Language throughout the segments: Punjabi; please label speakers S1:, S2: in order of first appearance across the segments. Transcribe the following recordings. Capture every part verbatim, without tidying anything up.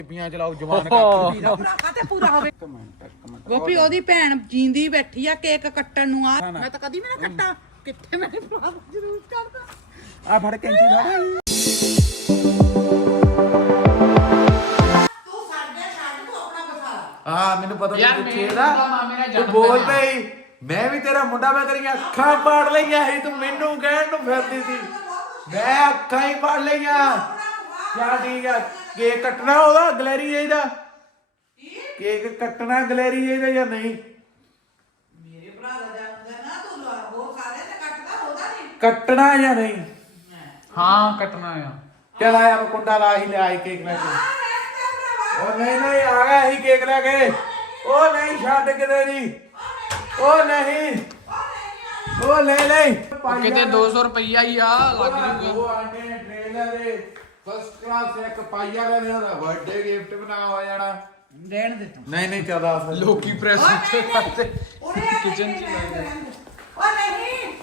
S1: ਪੀਆਂ ਚਲਾਓ ਜਵਾਨ ਕਰ
S2: ਤੇ ਪੂਰਾ ਹੋਵੇ। ਗੋਪੀ ਉਹਦੀ ਭੈਣ ਜੀਂਦੀ ਬੈਠੀ ਆ ਕੇਕ ਕੱਟਣ ਨੂੰ ਆ ਮੈਂ ਤਾਂ ਕਦੀ ਵੀ ਨਾ ਕੱਟਾਂ ਕਿੱਥੇ ਮੇਰੇ ਭਰਾ ਜ਼ਰੂਰ ਕਰਦਾ
S1: ਆ ਫੜ ਕੈਂਚੀ ਫੜ
S2: ਤੂੰ ਸਾਡੇ ਛੱਡ ਤੂੰ ਆਪਣਾ ਬਸਾ
S1: ਆ ਮੈਨੂੰ ਪਤਾ ਨਹੀਂ ਕਿੱਥੇ ਦਾ ਤੂੰ ਬੋਲ ਪਈ ਮੈਂ ਵੀ ਤੇਰਾ ਮੁੰਡਾ ਮੈਂ ਤੇਰੀਆਂ ਅੱਖਾਂ ਪਾੜ ਲਈਆਂ ਸੀ ਤੂੰ ਮੈਨੂੰ ਕਹਿਣ ਨੂੰ ਫਿਰਦੀ ਸੀ ਮੈਂ ਅੱਖਾਂ ਹੀ ਪਾੜ ਲਈਆਂ ਕਿਆ ਠੀਕ ਆ ਕੇਕ ਕੱਟਣਾ ਉਹਦਾ ਗਲੈਰੀ ਇਹਦਾ ਕੇਕ ਕੱਟਣਾ ਗਲੈਰੀ ਇਹਦਾ ਜਾਂ ਨਹੀਂ
S2: ਮੇਰੇ ਭਰਾ ਦਾ ਜਨਮ ਨਾ ਤੂੰ ਹੋਰ ਸਾਰੇ ਤੇ ਕੱਟਦਾ ਉਹਦਾ ਨਹੀਂ
S1: ਕੱਟਣਾ ਜਾਂ ਨਹੀਂ
S3: ਹਾਂ ਕੱਟਣਾ ਆ
S1: ਚੱਲ ਆਇਆ ਮੈਂ ਕੁੰਡਾ ਲਾ ਹੀ ਲਿਆ ਕੇਕ ਲੈ ਕੇ ਉਹ ਨਹੀਂ ਨਹੀਂ ਆ ਗਿਆ ਹੀ ਕੇਕ ਲੈ ਕੇ ਉਹ ਨਹੀਂ ਛੱਡ ਕਿਤੇ ਨਹੀਂ ਉਹ ਨਹੀਂ ਉਹ ਲੈ ਲੈ
S3: ਕਿਤੇ ਦੋ ਸੌ ਰੁਪਈਆ ਹੀ ਆ ਲੱਗ ਜੂਗਾ
S1: ਉਹ ਆਨੇ ਟ੍ਰੇਲਰ ਦੇ ਫਸਟ ਕਲਾਸ ਇੱਕ ਪਾਈਆ ਦਾ ਮੇਰਾ ਬਰਥਡੇ ਗਿਫਟ ਬਣਾ ਹੋ ਜਾਣਾ
S2: ਰਹਿਣ ਦੇ ਤੂੰ
S1: ਨਹੀਂ ਨਹੀਂ ਚੱਲਦਾ
S3: ਲੋਕੀ ਪ੍ਰੈਸ ਉੱਤੇ ਕਰਦੇ
S2: ਕਿਚਨ ਚ ਉਹ ਨਹੀਂ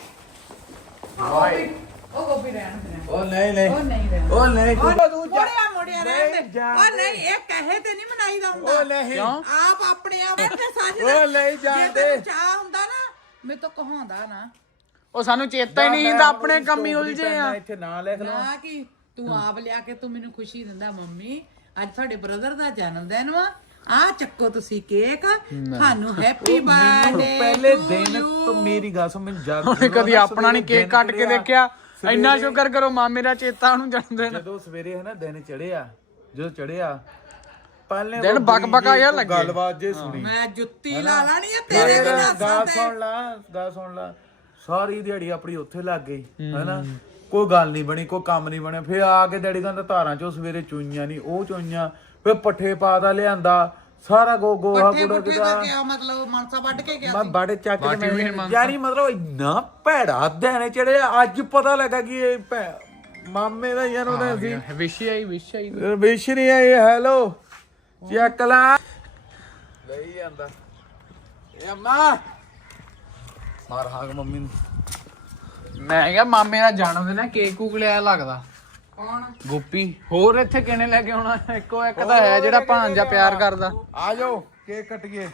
S1: ਵਾਈ
S2: ਉਹ ਗੋਪੀ ਰਹਿਣ ਦੇ
S1: ਉਹ ਨਹੀਂ ਨਹੀਂ
S2: ਉਹ ਨਹੀਂ ਰਹਿਣ
S1: ਉਹ ਨਹੀਂ ਤੂੰ
S2: ਮੋੜਿਆ ਮੋੜਿਆ ਰਹਿਣ ਦੇ ਉਹ ਨਹੀਂ ਇਹ ਕਹੇ ਤੇ ਨਹੀਂ ਮਨਾਈਦਾ ਹੁੰਦਾ
S1: ਉਹ ਨਹੀਂ
S3: ਕਿਉਂ
S2: ਆਪ ਆਪਣੇ ਆਪ ਤੇ ਸਾਜ
S1: ਉਹ ਨਹੀਂ ਜਾਂਦੇ
S2: ਚਾਹ ਹੁੰਦਾ ਨਾ ਮੈਂ ਤਾਂ ਕਹਾਉਂਦਾ ਨਾ
S3: ਉਹ ਸਾਨੂੰ ਚੇਤਾ ਹੀ ਨਹੀਂ ਹੁੰਦਾ ਆਪਣੇ ਕੰਮੀ ਉਲਝੇ ਆ
S1: ਇੱਥੇ ਨਾਂ ਲਿਖ ਲਓ
S2: ਨਾ ਕਿ ਤੂੰ ਆਪ ਲਿਆ ਕੇ ਤੂੰ ਮੈਨੂੰ ਖੁਸ਼ੀ ਦਿੰਦਾ ਮੰਮੀ ਅੱਜ ਤੁਹਾਡੇ ਬ੍ਰਦਰ ਦਾ ਜਨਮ ਦਿਨ ਵਾ ਆ ਚੱਕੋ ਤੁਸੀਂ ਕੇਕ ਤੁਹਾਨੂੰ ਹੈਪੀ ਬਰਥਡੇ
S1: ਪਹਿਲੇ ਦਿਨ ਤੋਂ ਮੇਰੀ ਗੱਲ ਸੁਣ ਮੈਨੂੰ ਜਦ
S3: ਉਹਨੇ ਕਦੀ ਆਪਣਾ ਨਹੀਂ ਕੇਕ ਕੱਟ ਕੇ ਦੇਖਿਆ ਇੰਨਾ ਸ਼ੁਕਰ ਕਰੋ ਮਾਮੇ ਦਾ ਚੇਤਾ ਉਹਨੂੰ ਜਨਮ ਦਿਨ
S1: ਜਦੋਂ ਸਵੇਰੇ ਹੈ ਨਾ ਦਿਨ ਚੜਿਆ ਜਦੋਂ ਚੜਿਆ ਪਹਿਲੇ
S3: ਦਿਨ ਬਕ ਬਕਾ ਯਾਰ ਲੱਗੇ
S1: ਗੱਲਬਾਤ ਜੇ ਸੁਣੀ
S2: ਮੈਂ ਜੁੱਤੀ ਲਾ ਲੈਣੀ ਆ ਤੇਰੇ ਬਿਨਾਂ
S1: ਗੱਲ ਸੁਣ ਲਾ ਗੱਲ ਸੁਣ ਲਾ ਸਾਰੀ ਦਿਹਾੜੀ ਆਪਣੀ ਉੱਥੇ ਲੱਗ ਗਈ ਹੈਨਾ ਕੋਈ ਗੱਲ ਨਹੀਂ ਬਣੀ ਕੋਈ ਕੰਮ ਨਹੀਂ ਬਣਿਆ ਫਿਰ ਆ ਕੇ ਡੈਡੀ ਕਹਿੰਦਾ ਧਾਰਾਂ ਚੋਂ ਸਵੇਰੇ ਚੁਈਆਂ ਨਹੀਂ ਉਹ ਚੁਈਆਂ ਫਿਰ ਪੱਠੇ ਪਾ ਦਾ ਲਿਆਂਦਾ ਸਾਰਾ ਗੋ ਗੋਹਾ ਗੁੜਾ
S2: ਕਿਹਾ ਮਤਲਬ ਮਨਸਾ ਵੱਢ ਕੇ ਗਿਆ
S1: ਮੈਂ ਬੜੇ ਚੱਕ ਕੇ ਮੈਂ ਯਾਨੀ ਮਤਲਬ ਇੰਨਾ ਭੈੜਾ ਦਿਨ ਚੜੇ ਅੱਜ ਪਤਾ ਲੱਗਾ ਕਿ ਇਹ ਮਾਮੇ ਦਾ ਯਾਰ ਉਹਦਾ ਸੀ
S3: ਵਿਸ਼ ਆਈ ਵਿਸ਼ ਆਈ
S1: ਵਿਸ਼ ਨਹੀਂ ਆਈ ਹੈਲੋ ਚੈੱਕ ਲਾ ਲਈ ਜਾਂਦਾ ਇਹ ਅੰਮਾ ਮਾਰ ਹਾਗ ਮੰਮੀ ਨੂੰ
S3: ਮੈਂ ਕਿਹਾ ਮਾਮੇ ਦਾ ਜਨਮ ਦਿਨ ਹੈ ਕੇਕ ਕੂਕ ਲਿਆ ਲੱਗਦਾ
S2: ਕੌਣ
S3: ਗੋਪੀ ਹੋਰ ਇੱਥੇ ਕਿਹਨੇ ਲੈ ਕੇ ਆਉਣਾ ਇੱਕੋ ਇੱਕ ਤਾਂ ਹੈ ਜਿਹੜਾ ਭਾਂਜਾ ਪਿਆਰ ਕਰਦਾ
S1: ਆ ਜਾਓ ਕੇਕ ਕੱਟੀਏ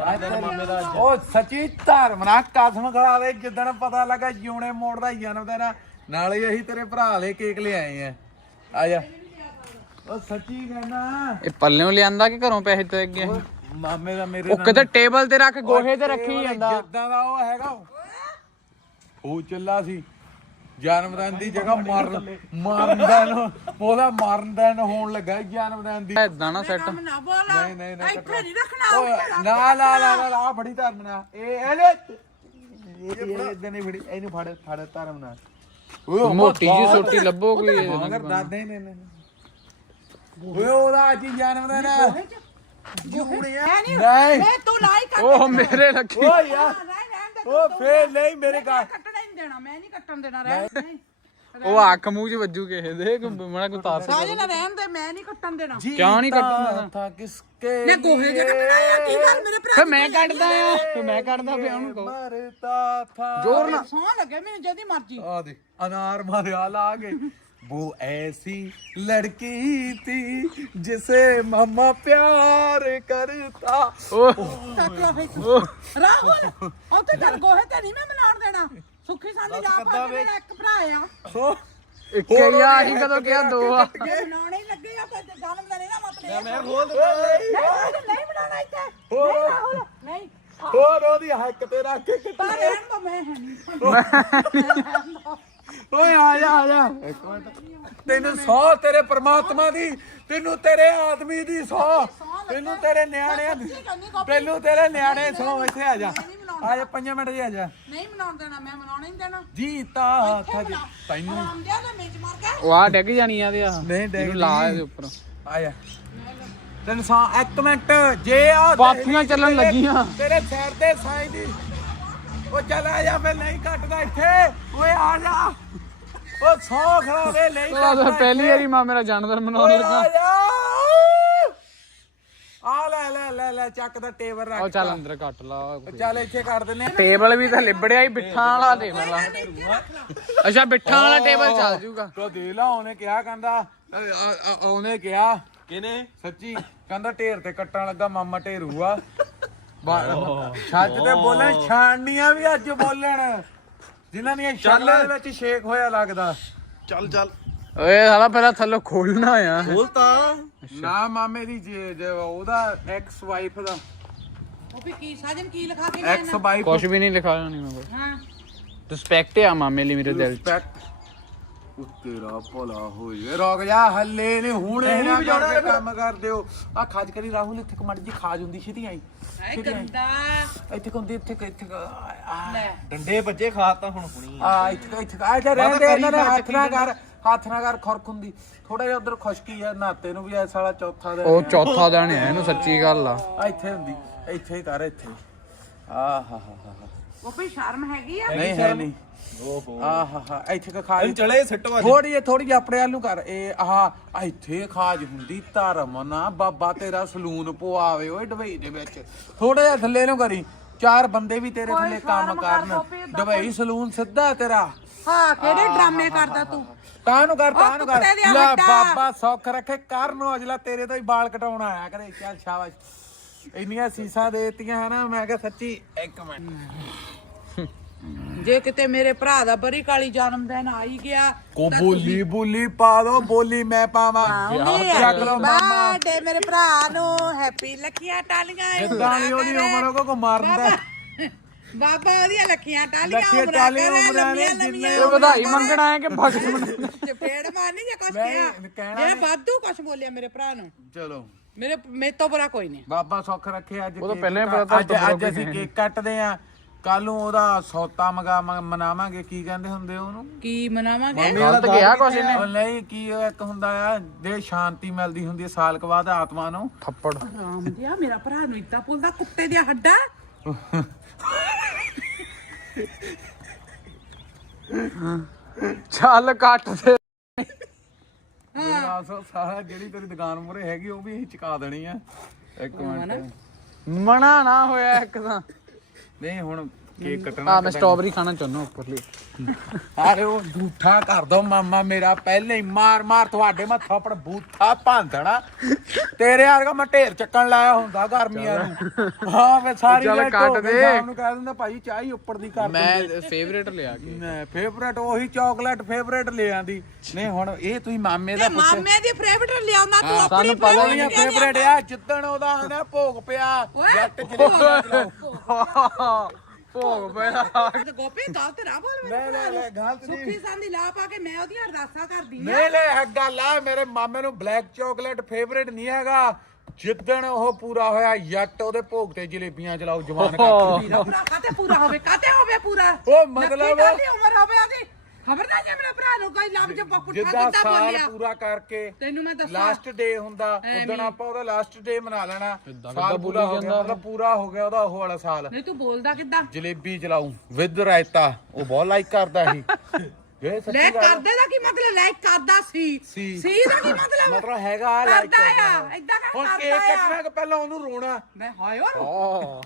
S1: ਉਹ ਸੱਚੀ ਧਰਮਨਾ ਕਸਮ ਖਾ ਦੇ ਜਿੱਦਣ ਪਤਾ ਲੱਗਾ ਜਿਉਣੇ ਮੋੜ ਦਾ ਜਨਮ ਦਿਨ ਨਾਲੇ ਅਸੀਂ ਤੇਰੇ ਭਰਾ ਲਈ ਕੇਕ ਲਿਆਏ ਆ ਆ ਜਾ ਉਹ ਸੱਚੀ ਕਹਿਣਾ
S3: ਇਹ ਪੱਲਿਓਂ ਲਿਆਂਦਾ ਕਿ ਘਰੋਂ ਪੈਸੇ ਤੇ ਗਏ
S1: ਮਾਮੇ ਦਾ ਮੇਰੇ
S3: ਉਹ ਕਿਤੇ ਟੇਬਲ ਤੇ ਰੱਖ ਗੋਹੇ ਤੇ ਰੱਖੀ ਜਾਂਦਾ
S1: ਜਿੱਦਾਂ ਦਾ ਉਹ ਹੈਗਾ ਉਹ ਚੱਲਾ ਸੀ ਜਨਮ ਦਿਨ ਦੀ ਜਗ੍ਹਾ ਮਾਰਨ ਮਾਰਨ ਦਿਨ ਉਹਦਾ ਮਾਰਨ ਦਿਨ ਹੋਣ ਲੱਗਾ ਜਨਮ ਦਿਨ ਦੀ
S3: ਏਦਾਂ ਨਾ ਸੈੱਟ
S2: ਨਾ ਬੋਲ
S1: ਨਹੀਂ ਨਹੀਂ ਨਹੀਂ
S2: ਇੱਥੇ ਨਹੀਂ ਰੱਖਣਾ
S1: ਓਏ ਨਾ ਨਾ ਨਾ ਨਾ ਆ ਫੜੀ ਧਰਮਨਾ ਇਹ ਇਹਨੇ ਇਹ ਇਦਾਂ ਨਹੀਂ ਫੜੀ ਇਹਨੂੰ ਫੜ ਫੜ ਧਰਮਨਾ ਓਏ
S3: ਮੋਟੀ ਜੀ ਸੋਟੀ ਲੱਭੋ ਕੋਈ
S1: ਮਗਰ ਦਾਦੇ ਨੇ ਨੇ ਓਏ ਉਹਦਾ ਅੱਜ ਜਨਮ ਦਿਨ ਹੈ ਨਹੀਂ
S2: ਮੈਂ ਤੂੰ ਲਾਈ ਕੱਟ
S3: ਉਹ ਮੇਰੇ ਲੱਗੀ
S1: ਓ ਯਾਰ ਉਹ ਫੇਰ ਨਹੀਂ ਮੇਰੇ ਘਰ
S2: ਕੱਟਣਾ ਨਹੀਂ ਦੇਣਾ ਮੈਂ ਨਹੀਂ ਕੱਟਣ ਦੇਣਾ ਰਹਿਣ
S3: ਉਹ ਅੱਖ ਮੂੰਹ 'ਚ ਵੱਜੂ ਕਿਸੇ ਦੇ ਮਣਾ ਕੋਈ ਤਾਰ
S2: ਸਾਜ ਨਾ ਰਹਿਣ ਦੇ ਮੈਂ ਨਹੀਂ ਕੱਟਣ ਦੇਣਾ
S3: ਕਿਉਂ ਨਹੀਂ ਕੱਟਣਾ
S1: ਥਾ ਕਿਸਕੇ
S2: ਨੇ ਗੋਹੇ ਜੇ ਕੱਟਣਾ ਆ ਕੀ ਗੱਲ ਮੇਰੇ ਭਰਾ
S3: ਫੇ ਮੈਂ ਕੱਟਦਾ ਆ ਫੇ ਮੈਂ ਕੱਟਦਾ ਪਿਆ ਉਹਨੂੰ ਕਹੋ
S1: ਮਰਤਾ ਥਾ
S3: ਜ਼ੋਰ ਨਾਲ
S2: ਸੌਂ ਲੱਗੇ ਮੈਨੂੰ ਜਦੀ ਮਰਜੀ
S1: ਆ ਦੇ ਅਨਾਰ ਮਾਰਿਆ ਲਾ ਕੇ वो ऐसी लड़की थी जिसे मामा प्यार करता
S2: ਰਾਹੁਲ ਉਹ ਤੇ ਚੱਲ ਗੋਹੇ ਤੇ ਨਹੀਂ ਮੈਂ ਮਨਾਉਣ ਦੇਣਾ ਸੁੱਖੀ ਸਾਂਝੀ ਜਾ ਪਾ ਮੇਰਾ ਇੱਕ ਭਰਾ ਆ
S3: ਇੱਕ ਹੀ ਆ ਅਸੀਂ ਕਦੋਂ ਕਿਹਾ ਦੋ ਆ
S2: ਮਨਾਉਣੇ ਹੀ ਲੱਗੇ ਆ ਤੇ ਜਨਮ ਦਿਨ ਇਹਦਾ ਮਤਲਬ
S1: ਮੈਂ ਖੋਲ ਦਿੰਦਾ
S2: ਨਹੀਂ ਮਨਾਉਣਾ ਇੱਥੇ ਨਹੀਂ ਰਾਹੁਲ ਨਹੀਂ
S1: ਹੋਰ ਉਹਦੀ ਹੱਕ ਤੇ ਰੱਖ ਕੇ
S2: ਤਾਂ ਰਹਿਣ ਦੋ ਮੈਂ ਹੈ ਨਹੀਂ
S1: ਓਏ ਆ ਜਾ ਆ ਜਾ ਇੱਕ ਮਿੰਟ ਤੈਨੂੰ ਸੌ ਤੇਰੇ ਪ੍ਰਮਾਤਮਾ ਦੀ ਤੈਨੂੰ ਤੇਰੇ ਆਦਮੀ ਦੀ ਸੌ ਤੈਨੂੰ ਤੇਰੇ ਨਿਆਣਿਆਂ ਦੀ ਤੈਨੂੰ ਤੇਰੇ ਨਿਆਣੇ ਸੌ ਇੱਥੇ ਆ ਜਾ ਆ ਜਾ ਪੰਜ ਮਿੰਟ ਜੀ ਆ ਜਾ
S2: ਨਹੀਂ ਮਨਾਉਣ ਦੇਣਾ ਮੈਂ ਮਨਾਉਣਾ ਨਹੀਂ ਦੇਣਾ
S1: ਜੀਤਾ ਹੱਥ ਤੈਨੂੰ
S2: ਆਂਦਿਆਂ ਦੇ ਵਿੱਚ ਮਾਰ ਕੇ
S3: ਉਹ ਆ ਡਿੱਗ ਜਾਣੀ ਆ ਤੇ ਆ
S1: ਨਹੀਂ ਡੈਗ
S3: ਲਾ ਇਹਦੇ ਉੱਪਰ
S1: ਆ ਜਾ ਤੈਨੂੰ ਸੌ ਇੱਕ ਮਿੰਟ ਜੇ ਆ
S3: ਪਾਥੀਆਂ ਚੱਲਣ ਲੱਗੀਆਂ
S1: ਤੇਰੇ ਸਿਰ ਤੇ ਸਾਈਂ ਦੀ ਉਹ ਚੱਲ ਆ ਜਾ ਫਿਰ ਨਹੀਂ ਕੱਟਦਾ ਇੱਥੇ ਓਏ ਆ ਜਾ ਉਹ ਸੌ ਖਰਾਵੇ ਲਈ
S3: ਪਹਿਲੀ ਵਾਰੀ ਮਾਂ ਮੇਰਾ ਜਨਮ ਦਿਨ ਮਨਾਉਣ ਲੱਗਾ
S1: ਆ ਲੈ ਲੈ ਲੈ ਲੈ ਚੱਕ ਦਾ ਟੇਬਲ ਰੱਖ
S3: ਉਹ ਚੱਲ ਅੰਦਰ ਕੱਟ ਲਾ
S1: ਚੱਲ ਇੱਥੇ ਕਰ ਦਿੰਨੇ
S3: ਟੇਬਲ ਵੀ ਤਾਂ ਲਿਬੜਿਆ ਹੀ ਬਿੱਠਾਂ ਵਾਲਾ ਟੇਬਲ ਆ ਅੱਛਾ ਬਿੱਠਾਂ ਵਾਲਾ ਟੇਬਲ ਚੱਲ ਜੂਗਾ
S1: ਤੋ ਦੇ ਲਾ ਉਹਨੇ ਕਿਹਾ ਕਹਿੰਦਾ ਉਹਨੇ ਕਿਹਾ ਕਿਨੇ ਸੱਚੀ ਕਹਿੰਦਾ ਢੇਰ ਤੇ ਕੱਟਣ ਲੱਗਾ ਮਾਮਾ ਢੇਰੂ ਆ ਛੱਜ ਤੇ ਬੋਲਣ ਛਾਣਨੀਆਂ ਵੀ ਅੱਜ ਬੋਲਣ ਜਿਨ੍ਹਾਂ ਦੀਆਂ ਛਾਲਾਂ ਦੇ ਵਿੱਚ ਸ਼ੇਕ ਹੋਇਆ ਲੱਗਦਾ।
S4: ਚੱਲ ਚੱਲ
S3: ਓਏ ਸਾਲਾ ਪਹਿਲਾਂ ਥੱਲੋਂ ਖੋਲਣਾ ਆ
S4: ਬੋਲ ਤਾਂ
S1: ਨਾ ਮਾਮੇ ਦੀ ਜੇ ਜੇ ਉਹਦਾ ਐਕਸ ਵਾਈਫ ਦਾ
S2: ਉਹ ਵੀ ਕੀ ਸਾਜਨ ਕੀ ਲਿਖਾ ਕੇ
S1: ਐਕਸ ਵਾਈਫ
S3: ਕੁਝ ਵੀ ਨਹੀਂ ਲਿਖਾਇਆ ਨਹੀਂ ਮੈਂ ਕੋਲ
S2: ਹਾਂ
S3: ਰਿਸਪੈਕਟ ਆ ਮਾਮੇ ਲਈ ਮੇਰੇ ਦਿਲ 'ਚ
S1: ਰਿਸਪੈਕਟ ਤੇਰਾ ਭਲਾ ਹੋਏ ਰੁਕ ਜਾ ਹੱਲੇ ਨੇ ਹੁਣੇ ਨਾ ਕਰਕੇ ਕੰਮ ਕਰ ਦਿਓ ਆ ਖਾਜ ਕਰੀ ਰਾਹੁਲ ਇੱਥੇ ਕਮੜ ਜੀ ਖਾਜ ਹੁੰਦੀ ਛੇਤੀ ਆਈ
S2: ਐ ਗੰਦਾ
S1: ਇੱਥੇ ਹੁੰਦੀ ਇੱਥੇ ਇੱਥੇ ਆ
S2: ਲੈ
S4: ਡੰਡੇ ਵੱਜੇ ਖਾਤਾ ਹੁਣ ਹੁਣੀ
S1: ਆ ਇੱਥੇ ਇੱਥੇ ਆ ਜਾ ਰਹਿੰਦੇ ਇਹਨਾਂ ਦਾ ਹੱਥ ਨਾ ਕਰ ਹੱਥ ਨਾ ਕਰ ਖੁਰਕ ਹੁੰਦੀ ਥੋੜਾ ਜਿਹਾ ਉਧਰ ਖੁਸ਼ਕੀ ਆ ਨਾਤੇ ਨੂੰ ਵੀ ਐ ਸਾਲਾ ਚੌਥਾ ਦਿਨ
S3: ਉਹ ਚੌਥਾ ਦਿਨ ਹੈ ਇਹਨੂੰ ਸੱਚੀ ਗੱਲ ਆ
S1: ਆ ਇੱਥੇ ਹੁੰਦੀ ਇੱਥੇ ਹੀ ਕਰ ਇੱਥੇ ਆ ਹਾ ਹਾ ਹਾ
S2: ਉਹ ਵੀ ਸ਼ਰਮ ਹੈਗੀ ਆ
S1: ਨਹੀਂ ਹੈ ਨਹੀਂ ਆ ਹਾ ਹਾ ਇੱਥੇ ਕ ਖਾ
S4: ਚਲੇ ਸਿੱਟ ਵੱਜ
S1: ਥੋੜੀ ਜਿਹੀ ਥੋੜੀ ਜਿਹੀ ਆਪਣੇ ਵੱਲ ਨੂੰ ਕਰ ਇਹ ਆਹ ਇੱਥੇ ਖਾਜ ਹੁੰਦੀ ਧਰਮ ਨਾ ਬਾਬਾ ਤੇਰਾ ਸਲੂਨ ਪਵਾਵੇ ਓਏ ਡਬਈ ਦੇ ਵਿੱਚ ਥੋੜਾ ਜਿਹਾ ਥੱਲੇ ਨੂੰ ਕਰੀ ਚਾਰ ਬੰਦੇ ਵੀ ਤੇਰੇ ਥੱਲੇ ਕੰਮ ਕਰਨ ਡਬਈ ਸਲੂਨ ਸਿੱਧਾ ਤੇਰਾ
S2: ਹਾਂ ਕਿਹੜੇ ਡਰਾਮੇ ਕਰਦਾ ਤੂੰ
S1: ਤਾਂ ਨੂੰ ਕਰ ਤਾਂ ਨੂੰ ਕਰ
S2: ਕੁੱਤੇ ਦਿਆ
S1: ਲੈ
S2: ਵੱਡਾ।
S1: ਬਾਬਾ ਸੌਖ ਰੱਖੇ ਕਰ ਨੂੰ ਅਜਲਾ ਤੇਰੇ ਤੋਂ ਹੀ ਵਾਲ ਕਟਾਉਣ ਆਇਆ ਕਰੇ ਚੱਲ ਸ਼ਾਬਾਸ਼ ਇੰਨੀਆਂ ਸੀਸਾਂ ਦੇਤੀਆਂ ਹਨਾ ਮੈਂ ਕਿਹਾ ਸੱਚੀ ਇੱਕ ਮਿੰਟ
S2: ਜੇ ਕਿਤੇ ਮੇਰੇ ਭਰਾ ਦਾ ਬਰੀ ਕਾਲੀ ਜਨਮ ਦਿਨ ਆ ਹੀ ਗਿਆ
S1: ਕੋ ਬੋਲੀ ਬੋਲੀ ਪਾ ਦੋ ਬੋਲੀ ਮੈਂ ਪਾਵਾਂ ਚੱਕ ਲਓ ਮਾਮਾ
S2: ਬਰਥਡੇ ਮੇਰੇ ਭਰਾ ਨੂੰ ਹੈਪੀ ਲੱਖੀਆਂ ਟਾਲੀਆਂ ਇਹ
S1: ਜਿੱਦਾਂ ਦੀ ਉਹਦੀ ਉਮਰ ਉਹ ਕੋ ਮਾਰਦਾ
S2: ਬਾਬਾ ਉਹਦੀਆਂ ਲੱਖੀਆਂ ਟਾਲੀਆਂ
S1: ਲੱਖੀਆਂ
S2: ਉਮਰਾਂ
S1: ਟਾਲੀਆਂ
S2: ਕਰੇ,
S1: ਉਮਰਾਂ ਨੇ
S2: ਲੰਮੀਆਂ
S1: ਜਿੰਨੇ
S2: ਲੰਮੀਆਂ
S3: ਇਹ ਵਧਾਈ ਮੰਗਣਾ ਹੈ ਕਿ ਬਖਸ਼ ਮੰਗਣਾ
S2: ਚਪੇੜ ਮਾਰਨੀ ਜੇ ਕੁਛ
S1: ਨਹੀਂ,
S2: ਕਿਹਾ
S1: ਕਹਿਣਾ
S2: ਜੇ ਵਾਧੂ ਕੁਛ ਬੋਲਿਆ ਮੇਰੇ ਭਰਾ ਨੂੰ
S1: ਚਲੋ
S2: ਮੇਰੇ ਮੇਰੇ ਤੋਂ ਬੁਰਾ ਕੋਈ ਨਹੀਂ
S1: ਬਾਬਾ ਸੁੱਖ ਰੱਖੇ ਅੱਜ
S3: ਉਹ ਤਾਂ
S1: ਕੇਕ
S3: ਪਹਿਲਾਂ ਹੀ
S1: ਕੱਟ-
S3: ਪਤਾ
S1: ਅੱਜ
S3: ਤਾਂ
S1: ਅੱਜ ਅਸੀਂ ਕੇਕ ਕੱਟਦੇ ਆ ਕੱਲ ਨੂੰ ਉਹਦਾ ਸੌਤਾ ਮਗਾ ਮਨਾਵਾਂਗੇ ਕੀ ਕਹਿੰਦੇ ਹੁੰਦੇ ਉਹਨੂੰ
S2: ਕੀ ਮਨਾਵਾਂਗੇ
S3: ਗਲਤ ਗਿਆ ਕੁਛ ਇਹਨੇ
S1: ਉਹ ਨਹੀਂ ਕੀ ਉਹ ਇੱਕ ਹੁੰਦਾ ਆ ਦੇ ਸ਼ਾਂਤੀ ਮਿਲਦੀ ਹੁੰਦੀ ਹੈ ਸਾਲ ਕੁ ਬਾਅਦ ਆਤਮਾ ਨੂੰ
S3: ਥੱਪੜ
S2: ਰਾਮ ਦਿਆ ਮੇਰਾ ਭਰਾ ਨੂੰ ਇਦਾਂ ਪੁੱਲਦਾ ਕੁੱਤੇ ਦੀਆਂ ਹੱਡਾਂ
S3: ਚੱਲ ਕੱਟ ਦੇ
S1: ਮੇਰਾ ਅਸਲ ਸਾਰਾ ਜਿਹੜੀ ਤੇਰੀ ਦੁਕਾਨ ਮੂਰੇ ਹੈਗੀ ਉਹ ਵੀ ਅਸੀਂ ਚੁਕਾ ਦੇਣੀ ਆ ਇੱਕ ਮਿੰਟ
S3: ਮਨਾ ਨਾ ਹੋਇਆ ਇੱਕ ਤਾਂ
S1: ਨਹੀਂ ਹੁਣ ਕੇਕ ਕੱਟਣਾ
S3: ਆ ਮੈਂ ਸਟ੍ਰਾਬੇਰੀ ਖਾਣਾ ਚਾਹੁੰਦਾ ਉੱਪਰਲੀ
S1: ਅਰੇ ਉਹ ਝੂਠਾ ਕਰ ਦੋ ਮਾਮਾ ਮੇਰਾ ਪਹਿਲੇ ਹੀ ਮਾਰ ਮਾਰ ਤੁਹਾਡੇ ਮੈਂ ਥੱਪੜ ਬੂਥਾ ਭਾਂਦਣਾ ਤੇਰੇ ਵਰਗਾ ਮੈਂ ਢੇਰ ਚੱਕਣ ਲਾਇਆ ਹੁੰਦਾ ਗਰਮੀਆਂ ਨੂੰ ਹਾਂ ਫੇ ਸਾਰੀ
S3: ਚੱਲ
S1: ਰਾਤ
S3: ਕੱਟ
S1: ਧੋ ਕੇ
S3: ਦੇ।
S1: ਸ਼ਾਮ ਨੂੰ ਕਹਿ ਦਿੰਦਾ ਭਾਈ ਚਾਹ ਹੀ ਉੱਪਰ ਦੀ ਕਰ
S3: ਮੈਂ ਫੇਵਰੇਟ ਲਿਆ ਕੇ
S1: ਮੈਂ ਫੇਵਰੇਟ ਉਹੀ ਚਾਕਲੇਟ ਫੇਵਰੇਟ ਲੈ ਆਂਦੀ ਨਹੀਂ ਹੁਣ ਇਹ ਤੁਸੀਂ ਮਾਮੇ ਦਾ ਪੁੱਛ
S2: ਮਾਮੇ ਦੀ ਫੇਵਰਟ ਲਿਆਉਂਦਾ ਤੂੰ ਆਪਣੀ
S3: ਸਾਨੂੰ ਪਤਾ
S1: ਉਹਦੀਆਂ
S3: ਨਹੀਂ
S1: ਫੇਵਰੇਟ ਆ ਜਿੱਦਣ ਉਹਦਾ ਹਨਾ ਭੋਗ ਪਿਆ ਜੱਟ ਜਲੇਬੀਆਂ ਚਲਾਓ
S3: ਭੋਗ ਪਿਆ
S2: ਤੇ ਗੋਪੀ ਗਲਤ ਨਾ ਬੋਲ
S1: ਨਹੀਂ ਨਹੀਂ ਨਹੀਂ ਗਲਤ ਨਹੀਂ
S2: ਸੁੱਖੀ ਸੰਦੀ ਲਾ ਪਾ ਕੇ ਮੈਂ ਉਹਦੀਆਂ ਅਰਦਾਸਾਂ ਕਰਦੀ ਆ
S1: ਨਹੀਂ ਲੈ ਇੱਕ ਗੱਲ ਆ ਮੇਰੇ ਮਾਮੇ ਨੂੰ ਬਲੈਕ ਚਾਕਲੇਟ ਫੇਵਰੇਟ ਨਹੀਂ ਹੈਗਾ ਜਿੱਦਣ ਉਹ ਪੂਰਾ ਹੋਇਆ ਜੱਟ ਉਹਦੇ ਭੋਗ ਤੇ ਜਲੇਬੀਆਂ ਚਲਾਓ ਜਵਾਨ ਕਰਕੇ
S2: ਮੇਰਾ ਭਰਾ ਕਾਤੇ ਪੂਰਾ ਹੋਵੇ ਕਾਤੇ ਹੋਵੇ ਪੂਰਾ
S1: ਉਹ ਮਤਲਬ-
S2: ਕਾਤੇ ਉਮਰ ਹੋਵੇ ਉਹਦੀ ਖਬਰਦਾਰ ਜੇ ਮੇਰਾ ਭਰਾ ਨੂੰ ਕੋਈ ਲੱਭ ਚ ਪੁੱਠਾ
S1: ਜਿੱਦਾਂ
S2: ਕਿੱਦਾਂ
S1: ਸਾਲ
S2: ਬੋਲਿਆ
S1: ਪੂਰਾ ਕਰਕੇ
S2: ਤੈਨੂੰ ਮੈਂ ਦੱਸਾਂ
S1: ਲਾਸਟ ਡੇ ਹੁੰਦਾ
S2: ਐਵੇਂ।
S1: ਉਦੋਂ ਆਪਾਂ ਉਹਦਾ ਲਾਸਟ ਡੇ ਮਨਾ ਲੈਣਾ
S3: ਕਿੱਦਾਂ
S1: ਸਾਲ
S3: ਬੋਲੀ
S1: ਪੂਰਾ ਹੋ ਗਿਆ
S3: ਜਾਂਦਾ।
S1: ਮਤਲਬ ਪੂਰਾ ਹੋ ਗਿਆ ਉਹਦਾ ਉਹ ਵਾਲਾ ਸਾਲ
S2: ਨਹੀਂ ਤੂੰ ਬੋਲਦਾ ਕਿੱਦਾਂ
S1: ਜਲੇਬੀ ਚਲਾਉ ਵਿਦ ਰਾਇਤਾ ਉਹ ਬਹੁਤ ਲਾਈਕ ਕਰਦਾ ਸੀ ਇਹ ਸੱਚੀ
S2: ਲੈ
S1: ਗੱਲ ਆ।
S2: ਕਰਦੇ ਦਾ ਕੀ ਮਤਲਬ ਲਾਈਕ ਕਰਦਾ ਸੀ
S1: ਸੀ।
S2: ਸੀ ਦਾ ਕੀ ਮਤਲਬ
S1: ਮਤਲਬ ਹੈਗਾ ਲਾਈਕ
S2: ਕਰਦਾ ਆ ਏਦਾਂ ਕਰ
S1: ਹੁਣ
S2: ਕਰਦਾ
S1: ਕੇਕ
S2: ਆ
S1: ਕੱਟਣਾ ਕਿ ਪਹਿਲਾਂ ਉਹਨੂੰ ਰੋਣਾ
S2: ਮੈਂ ਹਾਏ ਹੋਰ
S3: ਓ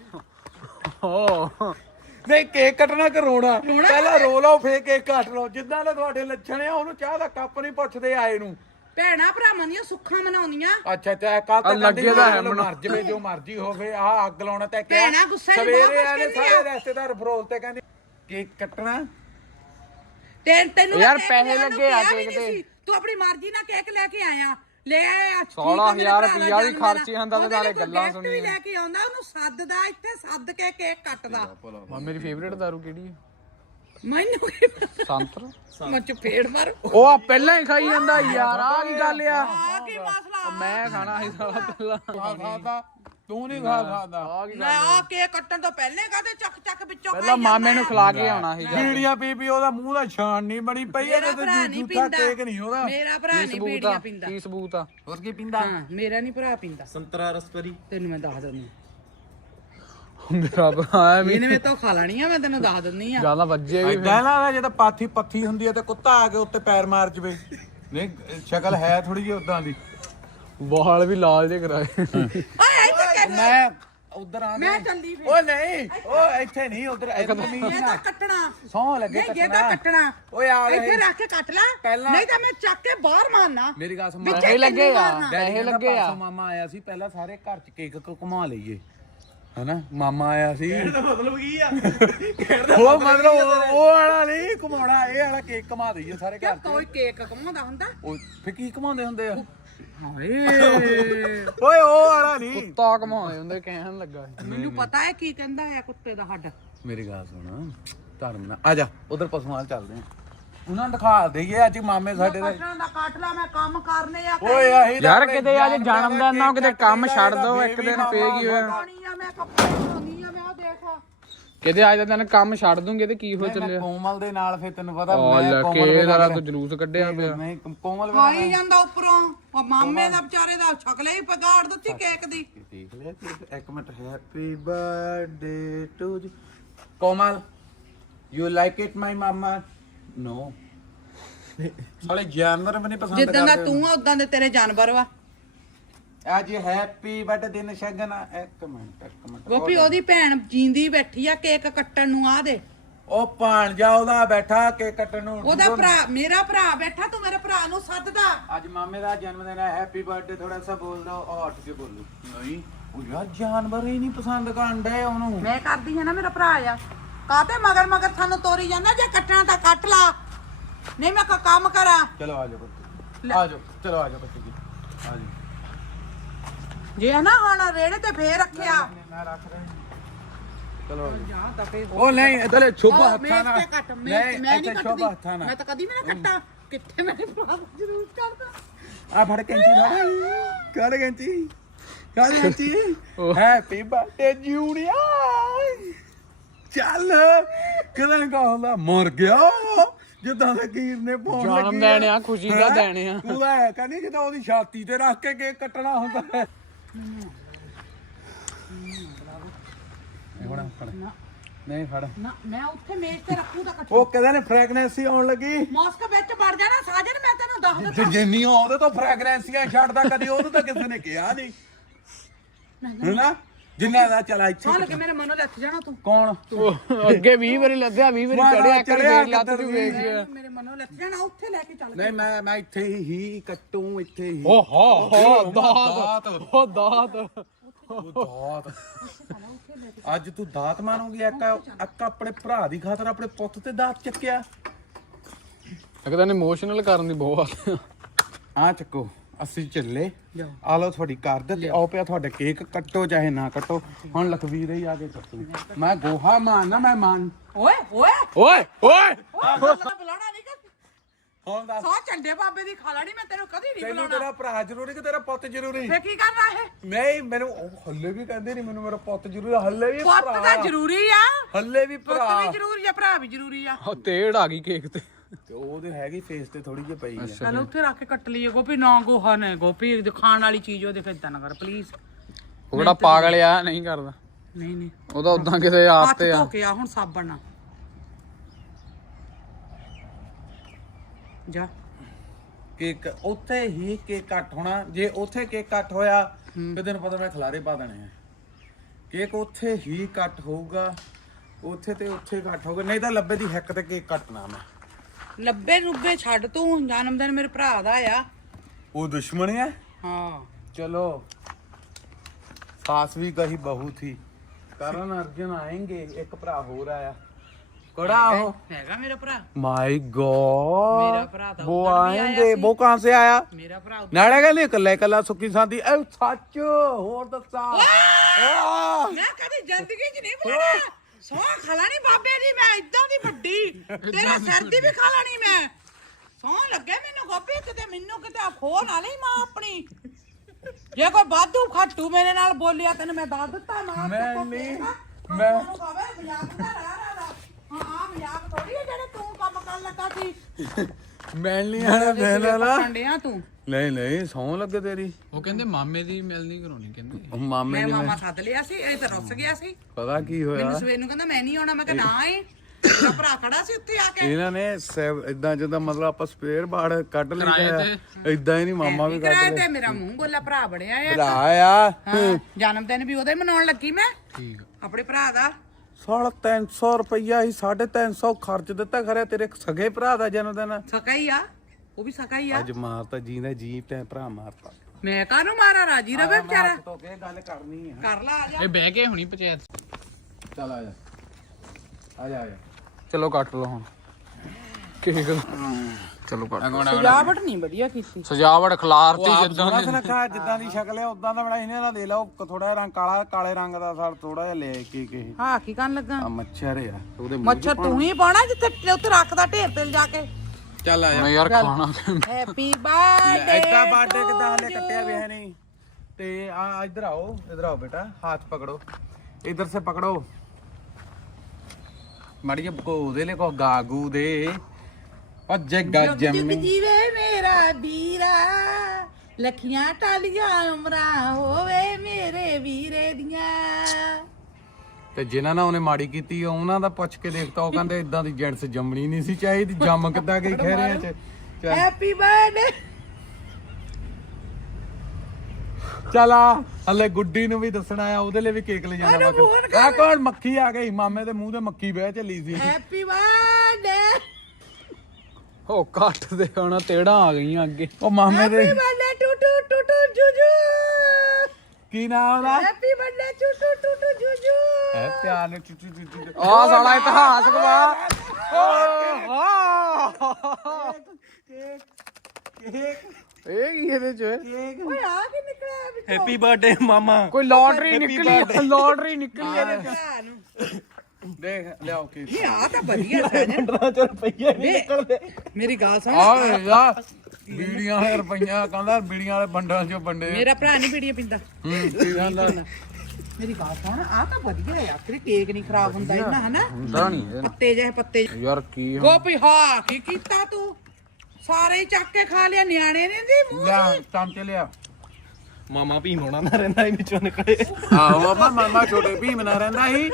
S3: ਓ
S1: ਨਹੀਂ ਕੇਕ ਕੱਟਣਾ ਕਿ ਰੋਣਾ ਪਹਿਲਾਂ ਰੋ ਲਓ ਫੇਰ ਕੇਕ ਕੱਟ ਲਓ ਜਿੱਦਾਂ ਦੇ ਤੁਹਾਡੇ ਲੱਛਣ ਆ ਉਹਨੂੰ ਚਾਹ ਦਾ ਕੱਪ ਨਹੀਂ ਪੁੱਛਦੇ ਆਏ ਨੂੰ
S2: ਭੈਣਾ ਭਰਾਵਾਂ ਦੀਆਂ ਸੁੱਖਾਂ ਮਨਾਉਂਦੀਆਂ
S1: ਅੱਛਾ ਅੱਛਾ ਕੱਲ ਤਾਂ
S3: ਲੱਗੇ
S1: ਕਹਿੰਦੀ
S3: ਦਾ ਹੈ
S1: ਮਰ
S3: ਮਨਾ-
S1: ਜਵੇ ਜੋ ਮਰਜੀ ਹੋਵੇ ਆਹ ਅੱਗ ਲਾਉਣਾ ਤੇ ਕਿਹਾ
S2: ਭੈਣਾਂ ਗੁੱਸੇ 'ਚ ਬਹੁਤ
S1: ਸਵੇਰੇ
S2: ਕੁਛ
S1: ਆਲੇ
S2: ਕਹਿੰਦੀਆਂ।
S1: ਸਾਰੇ ਰਿਸ਼ਤੇਦਾਰ ਫਰੋਲ ਤੇ ਕਹਿੰਦੇ ਕੇਕ ਕੱਟਣਾ
S2: ਤੇ ਤੈਨੂੰ
S3: ਯਾਰ
S2: ਮੈਂ ਕੇਕ
S3: ਪੈਸੇ
S2: ਲੈਣ ਨੂੰ
S3: ਲੱਗੇ ਆ
S2: ਕਿਹਾ ਵੀ
S3: ਕੇਕ
S2: ਨਹੀਂ
S3: ਤੇ।
S2: ਸੀ। ਤੂੰ ਆਪਣੀ ਮਰਜ਼ੀ ਨਾਲ ਕੇਕ ਲੈ ਕੇ ਆਇਆ ਲੈ ਆਇਆ ਠੀਕ ਆ,
S3: ਸੋਲਾਂ
S2: ਮੇਰੇ
S3: ਹਜ਼ਾਰ
S2: ਭਰਾ ਦਾ
S3: ਰੁਪਈਆ ਵੀ
S2: ਜਨਮ ਦਿਨ ਆ।
S3: ਖਰਚੀ ਜਾਂਦਾ ਤੇ
S2: ਉਹਦੇ
S3: ਨਾਲੇ
S2: ਲਈ ਕੋਈ
S3: ਗੱਲਾਂ
S2: gift ਵੀ
S3: ਸੁਣੀਆਂ।
S2: ਲੈ ਕੇ ਆਉਂਦਾ ਉਹਨੂੰ ਸੱਦਦਾ ਇੱਥੇ ਸੱਦ ਕੇ ਕੇਕ ਕੱਟਦਾ
S3: ਮਾਂ ਮੇਰੀ ਫੇਵਰੇਟ ਦਾਰੂ ਕਿਹੜੀ ਹੈ
S2: ਮੈਨੂੰ ਕੀ ਪਤਾ
S3: ਸੰਤਰ
S2: ਮੈਂ ਚਪੇੜ ਮਾਰ
S3: ਉਹ ਆ ਪਹਿਲਾਂ ਹੀ ਖਾਈ ਜਾਂਦਾ ਯਾਰ ਆ ਕੀ ਗੱਲ ਆ
S2: ਆ ਕੀ ਮਸਲਾ
S3: ਮੈਂ ਖਾਣਾ ਸੀ ਸਾਲਾ ਪਹਿਲਾਂ
S1: ਖਾ ਖਾਦਾ ਤੂੰ ਨਹੀਂ ਖਾ ਖਾਦਾ
S3: ਆ ਕੀ
S2: ਲੈ ਆ ਕੇਕ ਕੱਟਣ ਤੋਂ ਪਹਿਲੇ ਕਾਹਦੇ ਚੱਕ ਚੱਕ ਵਿੱਚੋਂ
S3: ਪਹਿਲਾਂ ਮਾਮੇ ਨੂੰ ਖਿਲਾ ਕੇ ਆਉਣਾ ਸੀ
S1: ਕੀੜੀਆਂ ਪੀ ਪੀ ਉਹਦਾ ਮੂੰਹ ਦਾ ਛਾਣ ਨਹੀਂ ਬਣੀ ਪਈ
S2: ਮੇਰਾ
S1: ਇਹਦੇ
S2: ਭਰਾ
S1: ਤੇ
S2: ਨਹੀਂ
S1: ਜੂਠਾ
S2: ਪੀਂਦਾ
S1: ਕੇਕ ਨਹੀਂ ਉਹਦਾ
S2: ਮੇਰਾ ਭਰਾ
S3: ਕੀ
S2: ਨਹੀਂ
S3: ਸਬੂਤ
S2: ਬੀੜੀਆਂ
S3: ਆ
S2: ਪੀਂਦਾ
S3: ਕੀ ਸਬੂਤ ਆ
S1: ਹੋਰ ਕੀ ਪੀਂਦਾ
S2: ਹਾਂ ਮੇਰਾ ਨਹੀਂ ਭਰਾ ਪੀਂਦਾ
S4: ਸੰਤਰਾ ਰਸਪਰੀ
S2: ਤੈਨੂੰ ਮੈਂ ਦੱਸ ਦਿੰਦੀ
S3: ਮੇਰਾ ਭਰਾ ਐਵੇਂ
S2: ਇਹਨੇ ਮੇਰੇ ਤੋਂ ਖਾ ਲੈਣੀ ਆ ਮੈਂ ਤੈਨੂੰ ਦੱਸ ਦਿੰਦੀ ਆ
S3: ਜਿਆਦਾ ਵੱਜੇ ਵੀ
S1: ਐਦਾਂ ਲੱਗਦਾ ਜਦੋਂ ਪਾਥੀ ਪੱਥੀ ਹੁੰਦੀ ਹੈ ਤੇ ਕੁੱਤਾ ਆ ਕੇ ਉੱਤੇ ਪੈਰ ਮਾਰ ਜਵੇ ਨਹੀਂ ਸ਼ਕਲ ਹੈ ਥੋੜੀ ਜਿਹੀ ਉਦਾਂ ਦੀ
S3: ਵਾਲ ਵੀ ਲਾਲ ਜੇ ਕਰਾਏ
S2: ਓਏ ਇੱਥੇ ਕਹਿ
S1: ਮੈਂ ਉਧਰ ਆ
S2: ਮੈਂ ਚੱਲੀ ਫਿਰ।
S1: ਓਏ ਨਹੀਂ ਓ ਇੱਥੇ ਨਹੀਂ ਉਧਰ
S2: ਇਹ ਤਾਂ ਕੱਟਣਾ
S1: ਸੌ ਲੱਗੇ
S2: ਨਹੀਂ ਇਹ ਤਾਂ ਕੱਟਣਾ
S1: ਓਏ ਆ
S2: ਇੱਥੇ ਰੱਖ ਕੇ ਕੱਟ ਲੈ
S1: ਪਹਿਲਾਂ-
S2: ਨਹੀਂ ਤਾਂ ਮੈਂ ਚੱਕ ਕੇ ਬਾਹਰ ਮਾਰਨਾ
S1: ਮੇਰੀ ਗੱਲ ਸੁਣ
S2: ਵਿੱਚੇ
S3: ਪੈਸੇ ਲੱਗੇ ਆ
S2: ਮਾਰਨਾ।
S3: ਪੈਸੇ ਲੱਗੇ ਆ
S1: ਪਰਸੋਂ ਮਾਮਾ ਆਇਆ ਸੀ ਪਹਿਲਾਂ ਸਾਰੇ ਘਰ ਚ ਕੇਕ ਘੁਮਾ ਲਈਏ ਹਨਾ ਮਾਮਾ ਆਇਆ ਸੀ
S4: ਇਹਦਾ ਮਤਲਬ ਕੀ ਆ
S1: ਉਹ ਮਤਲਬ ਉਹ ਉਹ ਵਾਲਾ ਨਹੀਂ ਘੁਮਾਉਣਾ ਇਹ ਵਾਲਾ ਕੇਕ ਘੁਮਾ ਦਈਏ ਸਾਰੇ ਘਰ ਚ
S2: ਕੋਈ ਕੇਕ ਕਮਾਉਂਦਾ ਹੁੰਦਾ
S1: ਉਹ ਫੇ ਕੀ ਘੁਮਾਉਂਦੇ ਹੁੰਦੇ ਆ
S2: ਹਾਏ
S1: ਓਏ ਉਹ ਵਾਲਾ ਨਹੀਂ
S3: ਕੁੱਤਾ ਘਮਾਉਂਦੇ ਹੁੰਦੇ ਕਹਿਣ ਲੱਗਾ ਸੀ।
S2: ਮੈਨੂੰ ਪਤਾ ਹੈ ਕੀ ਕਹਿੰਦਾ ਹੈ ਕੁੱਤੇ ਦਾ ਹੱਡ
S1: ਮੇਰੀ ਗੱਲ ਸੁਣ ਧਰਮ ਨਾਲ ਆ ਜਾ ਉਧਰ ਪਸ਼ੂਆਂ ਚੱਲਦੇ ਆ ਉਹਨਾਂ ਨੂੰ ਦਿਖਾ ਦਈਏ ਅੱਜ ਮਾਮੇ ਸਾਡੇ ਦੇ
S2: ਪਸ਼ੂਆਂ ਦਾ ਕੱਟ ਲਾ ਮੈਂ ਕੰਮ ਕਰਨੇ ਆ
S1: ਓਏ ਆਹੀ
S3: ਯਾਰ ਕਿਤੇ ਅੱਜ ਜਨਮ ਦਿਨ ਨਾ ਕਿਤੇ ਕੰਮ ਛੱਡ ਦੋ ਇੱਕ ਦਿਨ ਪਏਗੀ ਹੋਇਆ
S2: ਪਾਣੀ ਆ ਮੈਂ ਕੱਪੜੇ ਧੋਣੀ ਆ ਮੈਂ ਉਹ ਦੇਖ
S3: ਕਿਤੇ ਅੱਜ ਦਾ ਦਿਨ ਕੰਮ ਛੱਡ ਦੂੰਗੇ ਤੇ ਕੀ ਹੋ ਚੱਲਿਆ
S1: ਕੋਮਲ ਦੇ ਨਾਲ ਫੇ ਤੈਨੂੰ ਪਤਾ
S3: ਆ ਲੈ ਕੇ ਦਾ ਤੂੰ ਜਲੂਸ ਕੱਢਿਆ ਪਿਆ
S1: ਨਹੀਂ ਕੋਮਲ
S2: ਖਾਈ ਜਾਂਦਾ ਉੱਪਰੋਂ ਉਹ ਮਾਮੇ ਦਾ ਵਿਚਾਰੇ ਦਾ ਸ਼ਕਲੇ ਹੀ ਪਗਾੜ ਦਿੱਤੀ ਕੇਕ ਦੀ
S1: ਦੇਖ ਲਿਆ ਕੇਕ? ਇੱਕ minute happy birthday to you Komal you like it my ਮਾਮਾ ਨੋ ਸਾਲੇ ਜਾਨਵਰ ਮੈਨੂੰ ਪਸੰਦ
S2: ਜਿੱਦਾਂ ਦਾ
S1: ਕਰਦੇ
S2: ਤੂੰ ਆ ਉਦਾਂ ਦੇ ਤੇਰੇ ਜਾਨਵਰ ਵਾ
S1: ਅੱਜ ਹੈਪੀ ਬਰਥਡੇ ਦਿਨ ਸ਼ਗਨ ਆ। ਇੱਕ ਮਿੰਟ ਇੱਕ ਮਿੰਟ
S2: ਗੋਪੀ ਉਹਦੀ ਭੈਣ ਜੀਂਦੀ ਬੈਠੀ ਆ ਕੇਕ ਕੱਟਣ ਨੂੰ ਆ ਦੇ
S1: ਉਹ ਭਾਣਜਾ ਉਹਦਾ ਬੈਠਾ ਕੇਕ ਕੱਟਣ ਨੂੰ
S2: ਉਹਦਾ ਭਰਾ ਮੇਰਾ ਭਰਾ ਬੈਠਾ ਤੂੰ ਮੇਰੇ ਭਰਾ ਨੂੰ ਸੱਦਦਾ
S1: ਅੱਜ ਮਾਮੇ ਦਾ ਜਨਮ ਦਿਨ ਹੈ ਹੈਪੀ ਬਰਥਡੇ ਥੋੜਾ ਸਾ ਬੋਲ ਦੋ ਉਹ ਉੱਠ ਕੇ ਬੋਲੂ ਨਹੀਂ ਉਹ ਯਾਰ ਜਾਨਵਰ ਹੀ ਨਹੀਂ ਪਸੰਦ ਕਰਦੇ ਉਹਨੂੰ
S2: ਮੈਂ ਕਰਦੀ ਹਾਂ ਨਾ ਮੇਰਾ ਭਰਾ ਆ ਕਾਤੇ ਮਗਰ ਮਗਰ ਸਾਨੂੰ ਤੋਰੀ ਜਾਂਦਾ ਜੇ ਕੱਟਣਾ ਤਾਂ ਕੱਟ ਲਾ ਨਹੀਂ ਮੈਂ ਕੋਈ ਕੰਮ ਕਰਾਂ
S1: ਚਲੋ ਆ ਜਾਓ ਬੱਚੇ ਆ ਜਾਓ ਚਲੋ ਆ ਜਾਓ ਬੱਚੇ ਜੀ ਆ ਜਾਓ
S2: ਜੇ ਨਾ ਹੁਣ ਰੇੜੇ ਤੇ ਫੇਰ ਰੱਖਿਆ
S1: ਮੈਂ ਰੱਖ ਰਿਹਾ ਚਲੋ ਆ ਜਾਓ।
S2: ਜਾਂ ਤਾਂ ਫੇਰ
S1: ਉਹ ਨਹੀਂ ਇਧਰ ਛੋਬਾ
S2: ਉਹ
S1: ਹੱਥਾਂ
S2: ਮੇਜ਼
S1: ਨਾਲ
S2: ਤੇ ਕੱਟ ਮੈਂ
S1: ਨਹੀਂ
S2: ਮੈਂ
S1: ਇੱਥੇ
S2: ਨਹੀਂ
S1: ਛੋਬਾ ਹੱਥਾਂ
S2: ਕੱਟਦੀ
S1: ਨਾਲ
S2: ਮੈਂ ਤਾਂ ਕਦੀ ਵੀ ਨਾ ਕੱਟਾਂ ਕਿੱਥੇ ਮੇਰੇ ਭਰਾ ਦਾ ਜ਼ਰੂਰ ਕਰਦਾ
S1: ਆ ਫੜ ਕੈਂਚੀ ਫੜ ਕਰ ਕੈਂਚੀ ਕਰ ਕੈਂਚੀ ਹੈਪੀ ਬਰਥਡੇ ਜੂਨੀਅਰ ਚੱਲ ਕਿਦਾਂ ਕਹਦਾ ਮਰ ਗਿਆ ਜਿੱਦਾਂ ਦੇ ਕੀਰ ਨੇ ਪਾਉਣ ਲੱਗੀ
S3: ਜਨਮ ਦਿਨ ਆ ਖੁਸ਼ੀ ਦਾ ਦਿਨ ਆ
S1: ਤੂੰ ਲੈ ਕਹਿੰਦੀ ਜਿੱਦਾਂ ਉਹਦੀ ਛਾਤੀ ਤੇ ਰੱਖ ਕੇ ਕੇਕ ਕੱਟਣਾ ਹੁੰਦਾ ਹੈ ਹੁਣ ਫੜ ਨਹੀਂ ਫੜ
S2: ਨਾ ਮੈਂ ਉੱਥੇ ਮੇਜ਼ ਤੇ ਰੱਖੂ ਤਾਂ ਕੱਟ
S1: ਉਹ ਕਹਿੰਦੇ ਨੇ ਫ੍ਰੈਗਨੈਂਸੀ ਆਉਣ ਲੱਗੀ
S2: ਮਾਸਕ ਵਿੱਚ ਵੜ ਜਾਣਾ ਸਾਜਨ ਮੈਂ ਤੈਨੂੰ ਦੱਸ ਦਿੱਤਾ
S1: ਤੇ ਜਿੰਨੀਆਂ ਉਹਦੇ ਤੋਂ ਫ੍ਰੈਗਨੈਂਸੀਆਂ ਛੱਡਦਾ ਕਦੀ ਉਹਨੂੰ ਤਾਂ ਕਿਸੇ ਨੇ ਕਿਹਾ ਨਹੀਂ ਹੈਨਾ ਜਿੰਨਾ ਦਾ ਚਲਾ ਇੱਥੇ
S2: ਚੱਲ ਕੇ ਮੇਰੇ ਮਨੋਂ ਲੱਥ ਜਾਣਾ ਤੂੰ
S1: ਕੌਣ
S3: ਅੱਗੇ ਵੀਹ ਵਾਰੀ ਲੱਦਿਆ ਵੀਹ ਵਾਰੀ ਚੜਿਆ ਇੱਕ
S1: ਚੜਿਆ
S3: ਵਾਰੀ ਲੱਤ ਤੂੰ ਵੇਖ ਗਿਆ
S2: ਮੇਰੇ ਮਨੋਂ ਲੱਥ ਜਾਣਾ ਉੱਥੇ ਲੈ ਕੇ ਚੱਲ
S1: ਨਹੀਂ ਮੈਂ ਮੈਂ ਇੱਥੇ ਹੀ ਕੱਟੂ ਇੱਥੇ ਹੀ
S3: ਓ ਹੋ ਹੋ ਦਾਤ ਓ ਦਾਤ
S1: ਉਹ ਦਾਤ ਅੱਜ ਤੂੰ ਦਾਤ ਮਾਰੂਗੀ ਇੱਕ ਇੱਕ ਆਪਣੇ ਭਰਾ ਦੀ ਖਾਤਰ ਆਪਣੇ ਪੁੱਤ ਤੇ ਦਾਤ ਚੱਕਿਆ
S3: ਇੱਕ ਤਾਂ ਇਮੋਸ਼ਨਲ ਕਰਨ ਦੀ ਬਹੁਤ
S1: ਆ ਚੱਕੋ ਅਸੀਂ ਚੱਲੇ ਆ ਲਓ ਤੁਹਾਡੀ ਕਰ ਦੇ ਤੇ ਆਓ ਪਿਆ ਤੁਹਾਡੇ ਕੇਕ ਕੱਟੋ ਚਾਹੇ ਨਾ ਕੱਟੋ ਹੁਣ ਲਖਵੀਰ ਹੀ ਆ ਕੇ ਕੱਟੂ ਮੈਂ ਗੋਹਾ ਮਾਰਨਾ ਮੈਂ ਮਾਨ
S2: ਓਏ ਓਏ
S3: ਓਏ ਓਏ
S2: ਬੁਲਾਣਾ ਨਹੀਂ ਕਰ
S1: ਹੁਣ ਦੱਸ
S2: ਸਾ ਝੰਡੇ ਬਾਬੇ ਦੀ ਖਾ ਲੈਣੀ ਮੈਂ ਤੈਨੂੰ ਕਦੀ ਨਹੀਂ
S1: ਤੈਨੂੰ
S2: ਬੁਲਾਉਣਾ
S1: ਤੇਰਾ ਭਰਾ ਜ਼ਰੂਰੀ ਕਿ ਤੇਰਾ ਪੁੱਤ ਜ਼ਰੂਰੀ
S2: ਫੇ ਕੀ ਕਰਨਾ ਹੈ
S1: ਨਹੀਂ ਮੈਨੂੰ ਉਹ ਹੱਲੇ ਵੀ ਕਹਿੰਦੇ ਨਹੀਂ ਮੈਨੂੰ ਮੇਰਾ ਪੁੱਤ ਜ਼ਰੂਰੀ ਆ, ਹੱਲੇ ਵੀ
S2: ਪੁੱਤ
S1: ਭਰਾ
S2: ਤਾਂ ਜ਼ਰੂਰੀ ਆ
S1: ਹੱਲੇ ਵੀ
S2: ਪੁੱਤ
S1: ਭਰਾ
S2: ਵੀ ਜ਼ਰੂਰੀ ਆ ਭਰਾ ਵੀ ਜ਼ਰੂਰੀ ਆ
S3: ਉਹ ਤੇੜ ਆ ਗਈ ਕੇਕ ਤੇ
S1: ਤੇ ਉਹਦੇ ਹੈਗੀ ਫੇਸ ਤੇ ਥੋੜੀ ਜਿਹੀ ਪਈ ਆ
S2: ਚਲ ਉੱਥੇ ਰੱਖ ਕੇ ਕੱਟ ਲਈਏ ਗੋਪੀ ਨਾ ਗੋਹਾ ਨੇ ਗੋਪੀ ਖਾਣ ਵਾਲੀ ਚੀਜ਼ ਉਹਦੇ ਫਿਰ ਤਾਂ ਨਾ ਕਰ ਪਲੀਜ਼
S3: ਉਹ ਕਿਹੜਾ ਪਾਗਲ ਆ ਨਹੀਂ ਕਰਦਾ
S2: ਨਹੀਂ ਨਹੀਂ
S3: ਉਹਦਾ ਉਦਾਂ ਕਿਤੇ ਆਪ
S2: ਹੱਥ
S3: ਤੇ ਆ
S2: ਧੋ ਕੇ ਆ ਹੁਣ ਸਾਬਣ ਨਾਲ ਜਾ
S1: ਕੇਕ ਉੱਥੇ ਹੀ ਕੇਕ ਕੱਟ ਹੋਣਾ ਜੇ ਉੱਥੇ ਕੇਕ ਕੱਟ ਹੋਇਆ ਫਿਰ ਤੈਨੂੰ ਪਤਾ ਮੈਂ ਖਲਾਰੇ ਪਾ ਦੇਣੇ ਆ ਕੇਕ ਉੱਥੇ ਹੀ ਕੱਟ ਹੋਊਗਾ ਉੱਥੇ ਤੇ ਉੱਥੇ ਕੱਟ ਹੋਊਗਾ ਨਹੀਂ ਤਾਂ ਲੱਭੇ ਦੀ ਹਿੱਕ ਤੇ ਕੇਕ ਕੱਟਣਾ ਮੈਂ
S2: ਲੱਬੇ ਰੁੱਬੇ ਛੱਡ ਤੂੰ ਜਨਮ ਦਿਨ ਮੇਰੇ ਭਰਾ ਦਾ ਆ
S1: ਉਹ ਦੁਸ਼ਮਣ ਹੈ
S2: ਹਾਂ
S1: चलो सास भी कही बहू थी करण अर्जुन आएंगे एक भरा हो रहा है कड़ा हो
S2: ਹੈਗਾ ਮੇਰਾ ਭਰਾ
S1: माय
S2: मेरा
S1: गॉड
S2: भरा था
S1: वो
S2: उधर भी आया
S1: आएंगे
S2: सी।
S1: वो कहां से आया
S2: ਮੇਰਾ ਭਰਾ
S1: नाड़े गले कल्ले कल्ला सुखी शांति ए सच होर दसा आ
S2: ਮੈਂ ਕਦੀ ਜ਼ਿੰਦਗੀ 'ਚ ਨਹੀਂ ਬੁਲਾਣਾ ਸੌ ਖਾ ਲੈਣੀ ਬਾਬੇ ਦੀ ਮੈਂ ਇਦਾਂ ਦੀ ਵੱਡੀ ਤੇਰਾ ਸਿਰ ਦੀ ਵੀ ਖਾ ਲੈਣੀ ਮੈਂ ਸੌ ਲੱਗੇ ਮੈਨੂੰ ਗੋਪੀ ਕਿਤੇ ਮੈਨੂੰ ਕਿਤੇ ਖੋ ਨਾ ਲਈ ਮਾਂ ਆਪਣੀ ਜੇ ਕੋਈ ਵਾਧੂ ਖਾਟੂ ਮੇਰੇ ਨਾਲ ਬੋਲਿਆ ਤੈਨੂੰ ਮੈਂ ਦੱਸ ਦਿੱਤਾ ਮਾਂ
S1: ਮੈਂ
S2: ਤੇ
S1: ਨਹੀਂ,
S2: ਮੈਂ
S1: ਮੈਂ-
S2: ਕਹਵੇ ਮਜ਼ਾਕ ਨਾ ਰਹਿ ਰਹਾ ਹਾਂ ਆ ਮਜ਼ਾਕ ਥੋੜੀ ਹੈ ਜਿਹੜੇ ਤੂੰ ਕੰਮ ਕਰਨ ਲੱਗਾ ਸੀ
S1: मैनली आना देना ना
S2: ਡਿਆ ਤੂੰ
S1: नहीं नहीं सौ लगे तेरी
S3: ਉਹ ਕਹਿੰਦੇ ਮਾਮੇ ਦੀ ਮਿਲਣੀ ਕਰਾਉਣੀ ਕਹਿੰਦੇ
S1: मामे
S2: ਮੈਂ
S1: ने
S2: ਮਾਮਾ ਸੱਦ ਲਿਆ ਸੀ ਇਹ ਤਾਂ ਰੁੱਸ ਗਿਆ ਸੀ
S1: पता की होया
S2: ਮੈਨੂੰ ਸਵੇਰ ਨੂੰ ਕਹਿੰਦਾ ਮੈਂ ਨਹੀਂ ਆਉਣਾ ਮੈਂ ਕਿਹਾ ਨਾ ਏ ਤੇਰਾ ਭਰਾ ਖੜਾ ਸੀ ਉੱਥੇ ਆ ਕੇ
S1: ਇਹਨਾਂ ਨੇ ਇਦਾਂ ਜਿੱਦਾਂ ਮਤਲਬ ਆਪਾਂ ਸਪੇਅਰ ਬਾੜ ਕੱਢ ਲਈਦਾ ਇਦਾਂ ਹੀ ਨਹੀਂ ਮਾਮਾ ਵੀ ਕੱਢ
S2: ਕਿਰਾਏ
S1: ਲਿਆ
S2: ਤੇ ਮੇਰਾ ਮੂੰਹ ਬੋਲਾ ਭਰਾ ਬਣਿਆ ਆ
S1: ਭਰਾ ਆ
S2: ਹਾਂ ਜਨਮ ਦਿਨ ਵੀ ਉਹਦਾ ਹੀ ਮਨਾਉਣ ਲੱਗੀ ਮੈਂ
S3: ਠੀਕ
S2: ਆਪਣੇ ਭਰਾ ਦਾ
S1: ਸਾਲ ਤਿੰਨ ਸੌ ਰੁਪਈਆ ਹੀ ਸਾਢੇ ਤਿੰਨ ਸੌ ਖਰਚ ਦਿੱਤਾ ਖਰਿਆ ਤੇਰੇ ਸਗੇ ਭਰਾ ਦਾ ਜਨਮ ਦਿਨ
S2: ਸਕਾ ਹੀ ਆ ਉਹ ਵੀ ਸਕਾ ਹੀ ਆ
S1: ਅੱਜ ਮਾਰਤਾ ਜੀਂਦਾ ਜੀ ਤੇ ਭਰਾ ਮਾਰਤਾ
S2: ਮੈਂ ਕਾਹਨੂੰ ਮਾਰਾ ਰਾਜੀ ਰਵੇ ਵਿਚਾਰਾ
S1: ਤੋਂ ਕੇ ਗੱਲ ਕਰਨੀ ਆ
S2: ਕਰ ਲਾ ਆ ਜਾ
S3: ਇਹ ਬਹਿ ਕੇ ਹੁਣੀ ਪੰਚਾਇਤ
S1: ਚੱਲ ਆ ਜਾ ਆ ਜਾ ਆ ਜਾ
S3: ਚਲੋ ਕੱਟ ਲਓ ਹੁਣ ਕੇਕ ਚਲੋ ਕੱਟ
S2: ਸਜਾਵਟ ਨਹੀਂ ਵਧੀਆ ਕੀਤੀ
S3: ਸਜਾਵਟ ਖਲਾਰਤੀ ਜਿੱਦਾਂ
S1: ਸੋਹਣਾ ਸੁਨੱਖਾ ਜਿੱਦਾਂ ਦੀ ਸ਼ਕਲ ਹੈ ਉਦਾਂ ਦਾ ਬਣਾਈ ਨੇ ਨਾ ਦੇ ਲਓ ਥੋੜਾ ਜਿਹਾ ਰੰਗ ਕਾਲਾ ਕਾਲੇ ਰੰਗ ਦਾ ਸਰ ਥੋੜਾ ਜਿਹਾ ਲੈ ਕੇ ਕੇ
S2: ਹਾਂ ਕੀ ਕਰਨ ਲੱਗਾ
S1: ਆ ਮੱਛਰ ਆ ਉਹਦੇ ਮੂੰਹ
S2: ਮੱਛਰ ਤੂੰ ਹੀ ਪਾਉਣਾ ਜਿੱਥੇ ਉੱਥੇ ਰੱਖਦਾ ਢੇਰ ਤੇ ਜਾ ਕੇ
S1: ਚੱਲ ਆ ਜਾ
S3: ਹੁਣ ਯਾਰ ਖਾਣਾ
S2: ਹੈਪੀ ਬਰਥਡੇ
S1: ਐਡਾ ਬਾਡੇ ਕਿਦਾਂ ਹਲੇ ਕੱਟਿਆ ਵੀ ਹੈ ਨਹੀਂ ਤੇ ਆ ਇੱਧਰ ਆਓ ਇੱਧਰ ਆਓ ਬੇਟਾ ਹੱਥ ਪਕੜੋ इधर से पकड़ो माड़ी जी को दे ले को गागू दे और जग जम्मी
S2: जीवे मेरा ਵੀਰਾ ਲੱਖੀਆਂ ਟਾਲੀਆਂ ਉਮਰਾਂ ਹੋਵੇ ਮੇਰੇ ਵੀਰੇ ਦੀਆਂ
S1: ਤੇ ਜਿਨ੍ਹਾਂ ਨਾਲ ਉਹਨੇ ਮਾੜੀ ਕੀਤੀ ਉਹਨਾਂ ਦਾ ਪੁੱਛ ਕੇ ਦੇਖਤਾ ਉਹ ਕਹਿੰਦੇ ਇਦਾਂ ਦੀ ਜੈਂਟਸ ਜੰਮਣੀ ਨਹੀਂ ਸੀ ਚਾਹੀਦੀ ਜੰਮ ਕਿੱਦਾਂ ਗਈ ਖੈਰਿਆਂ ਚ
S2: ਹੈਪੀ ਬਰਥਡੇ
S1: ਚੱਲ ਆ ਹਲੇ ਗੁੱਡੀ ਨੂੰ ਵੀ ਦੱਸਣਾ ਆ ਉਹਦੇ ਲਈ ਵੀ ਕੇਕ ਲੈ ਜਾਣਾ ਵਾ ਆ ਕੌਣ ਮੱਖੀ ਆ ਗਈ ਮਾਮੇ ਦੇ ਮੂੰਹ ਤੇ ਮੱਖੀ ਬਹਿ ਚੱਲੀ ਸੀ
S2: ਹੈਪੀ ਬਰਥਡੇ
S3: ਉਹ ਕੱਟ ਦੇ ਹੁਣ ਤੇੜਾਂ ਆ ਗਈਆਂ ਅੱਗੇ
S1: ਉਹ ਮਾਮੇ ਦੇ
S2: ਹੈਪੀ ਬਰਥਡੇ ਟੂਟੂ ਟੂਟੂ ਜੂਜੂ
S1: ਕੀ ਨਾਮ ਉਹਦਾ
S2: ਹੈਪੀ ਬਰਥਡੇ ਟੂਟੂ ਟੂਟੂ ਜੂਜੂ
S1: ਹੈ ਪਿਆਰ ਨੇ ਚੁੱਚੂ ਚੁੱਚੂ
S3: ਆ ਸਾਲਾ ਇਤਿਹਾਸ ਗਵਾ ਇਹ ਕੀ ਇਹਦੇ ਚ
S2: ਓਏ ਆ ਕੀ ਨਿਕਲਿਆ ਵਿੱਚ
S4: ਹੈਪੀ ਬਰਥਡੇ ਮਾਮਾ
S3: ਕੋਈ ਲੋਟਰੀ ਨਿਕਲੀ ਲੋਟਰੀ ਨਿਕਲੀ ਇਹਦੇ ਚ
S2: ਭਰਾ ਨੂੰ
S1: ਦੇਖ ਲਿਆਓ ਕੇ
S2: ਨਹੀਂ ਆ ਤਾਂ ਵਧੀਆ ਸਾਜਨ
S4: ਪੰਦਰਾਂ ਸੌ ਰੁਪਏ ਨਿਕਲਦੇ
S2: ਮੇਰੀ ਗੱਲ ਸੁਣ
S1: ਆ ਯਾ ਬੀੜੀਆਂ ਦੇ ਰੁਪਈਆ ਕਹਿੰਦਾ ਬੀੜੀਆਂ ਵਾਲੇ ਬੰਡਾਂ ਚੋਂ ਵੰਡੇ
S2: ਮੇਰਾ ਭਰਾ ਨਹੀਂ ਬੀੜੀਆਂ ਪੀਂਦਾ
S1: ਹੂੰ ਕੀ ਕਹਿੰਦਾ
S2: ਮੇਰੀ ਗੱਲ ਸੁਣ ਆ ਤਾਂ ਵਧੀਆ ਯਾਰ ਤੇਰੀ ਕੇਕ ਨਹੀਂ ਖਰਾਬ ਹੁੰਦਾ ਇਹਨਾਂ ਹਨਾ
S3: ਹੁੰਦਾ ਨਹੀਂ ਇਹਦੇ ਨਾਲ।
S2: ਪੱਤੇ ਜਿਹੇ ਪੱਤੇ ਜਿਹੇ।
S3: ਯਾਰ ਕੀ
S2: ਗੋਪੀ ਹਾਂ ਕੀ ਕੀਤਾ ਤੂੰ ਸਾਰੇ ਹੀ ਚੱਕ ਕੇ ਖਾ ਲਿਆ ਨਿਆਣੇ ਨੇ ਦੀ ਮੂੰਹ
S1: ਲਿਆ ਚਮਚੇ ਲਿਆ
S4: ਮਾਮਾ ਭੀਮ ਹੋਣਾ ਨਾ ਰਹਿੰਦਾ ਇਹ ਵਿੱਚੋਂ ਨਿਕਲੇ
S1: ਆਹੋ ਆਪਾ ਮਾਮਾ ਛੋਟੇ ਭੀਮ ਨਾਲ ਰਹਿੰਦਾ ਸੀ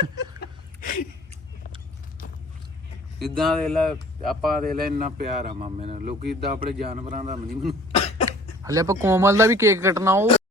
S1: ਇਦਾਂ ਦੇ ਲੈ ਆਪਾਂ ਦੇ ਲੈ ਇੰਨਾ ਪਿਆਰ ਆ ਮਾਮੇ ਨਾਲ ਲੋਕੀ ਇਦਾਂ ਆਪਣੇ ਜਾਨਵਰਾਂ ਦਾ ਨਹੀਂ ਮੈਨੂੰ
S3: ਹਲੇ ਆਪਾਂ ਕੋਮਲ ਦਾ ਵੀ ਕੇਕ ਕੱਟਣਾ ਉਹ